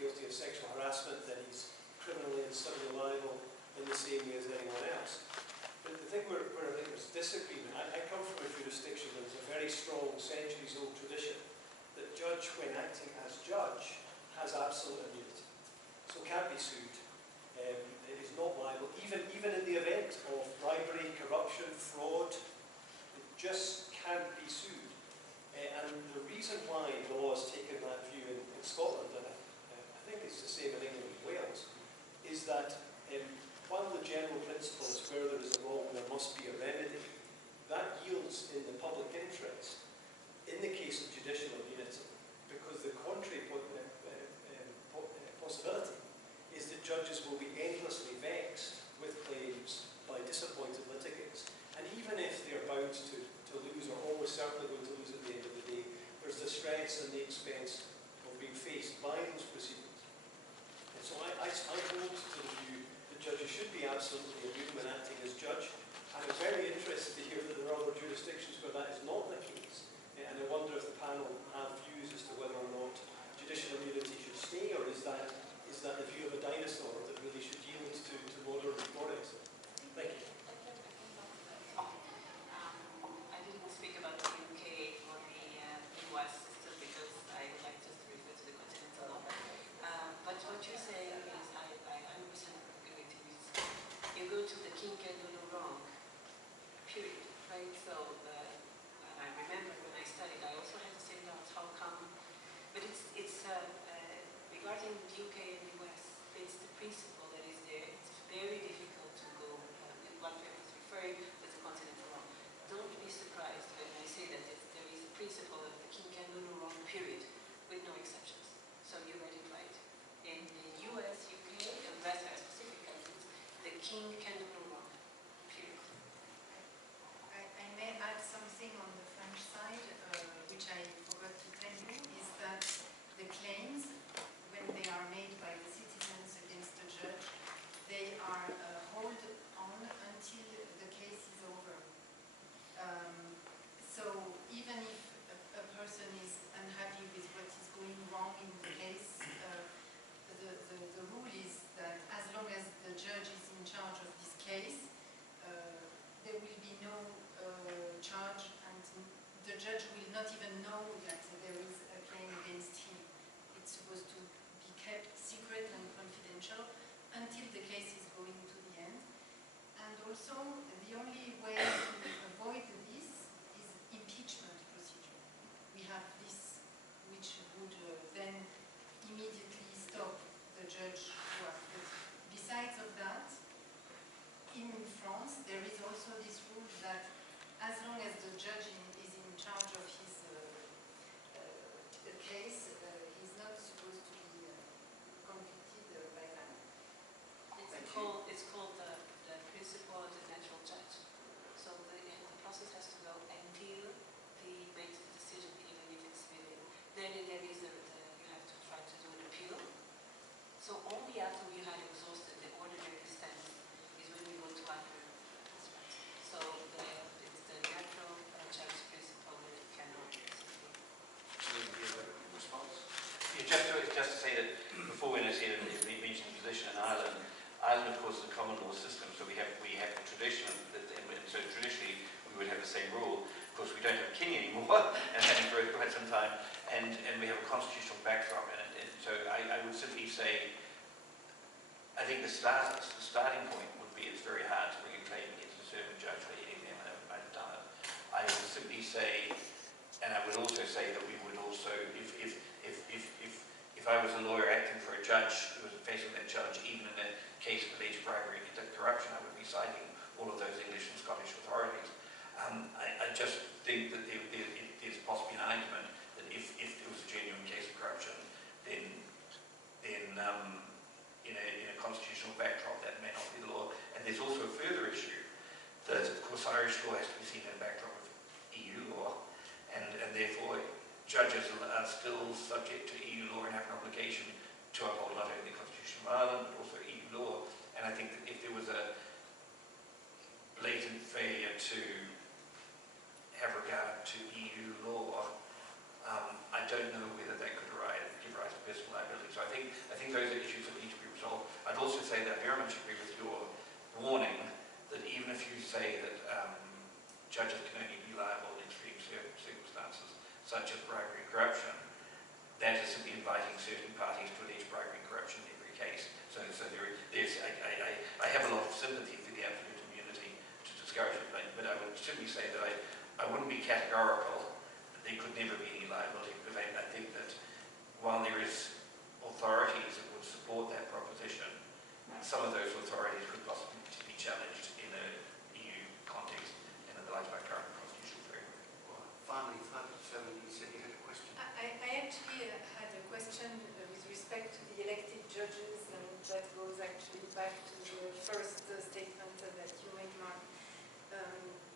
guilty of sexual harassment, then he's criminally and civilly liable in the same way as anyone else. But the thing where I think there's disagreement, I come from a jurisdiction where there's a very strong, centuries-old tradition that judge, when acting as judge, has absolute immunity. So can't be sued. It is not liable, even in the event of bribery, corruption, fraud. It just can't be sued. And the reason why the law has taken that view in Scotland, and I think it's the same in England and Wales, is that while the general principle is where there is a wrong, there must be a remedy, that yields in the public interest in the case of judicial immunity, because the contrary possibility is that judges will be endlessly vexed with claims by disappointed litigants, and even if they're bound to lose, or almost certainly going to lose at the end of the day, there's the stress and the expense of being faced by those proceedings. And so I hold to the view that judges should be absolutely immune when acting as judge. And I'm very interested to hear that there are other jurisdictions where that is not the case. And I wonder if the panel have views as to whether or not judicial immunity should stay, or is that the view of a dinosaur that really should yield to modern recordings? Thank you. I didn't speak about the UK or the US system because I would like just to refer to the continental law. But what you're saying is I 100% agree with you. You go to the king can do no wrong, period, right? So I remember when I studied, I also had the same doubts, how come? But it's regarding the UK and the US, it's the principle that is there. It's very difficult to go, what I was referring with the continental law. Don't be surprised when I say that there is a principle of the king can do no wrong, period, with no exceptions. So you read it right. In the US, UK, and that's a specific cases, the king can do no wrong, period. I may add something on the French side, which I forgot to tell you, is that the claims, when they are made by the citizens against the judge, they are held on until the case is over. So even if a person is unhappy with what is going wrong in the case, the rule is that as long as the judge is in charge of this case, there will be no charge, and the judge will not even know that there is a claim against him. It's supposed to be kept secret and confidential until the case is going to the end. And also, the only way to avoid this is impeachment procedure. We have this, which would then immediately stop the judge work. But besides of that, in France, there is also this rule that as long as the judge is in charge of his case, he's not supposed to be convicted by that. It's called the principle of the natural judge. So the process has to go until he makes the decision, even if it's within. Then there is you have to try to do an appeal. So only after you had exhausted the ordinary stance is when we go to other aspects. So it's the natural judge principle that it cannot be. Response? Yeah, just to say that before when I said we mentioned the position in Ireland, of course is a common law system, so we have a tradition, and so traditionally we would have the same rule. Of course we don't have a king anymore, and haven't for quite some time, and we have a constitutional backdrop, and so I would simply say, I think the starting point would be it's very hard to bring a claim against a certain judge or anything I've done it. I would simply say, and I would also say that we would also, if I was a lawyer acting for a judge who was facing that judge, even in a case of alleged bribery and corruption, I would be citing all of those English and Scottish authorities. I just think that there's possibly an argument that if there was a genuine case of corruption, then in a constitutional backdrop that may not be the law. And there's also a further issue that, of course, Irish law has to be seen in the backdrop of EU law, and therefore judges are still subject to EU law and have an obligation to uphold not only the Constitution of Ireland but also EU law. And I think that if there was a blatant failure to have regard to EU law, I don't know whether that could give rise to personal liability. So I think there could never be any liability, because I think that while there is authorities that would support that proposition, some of those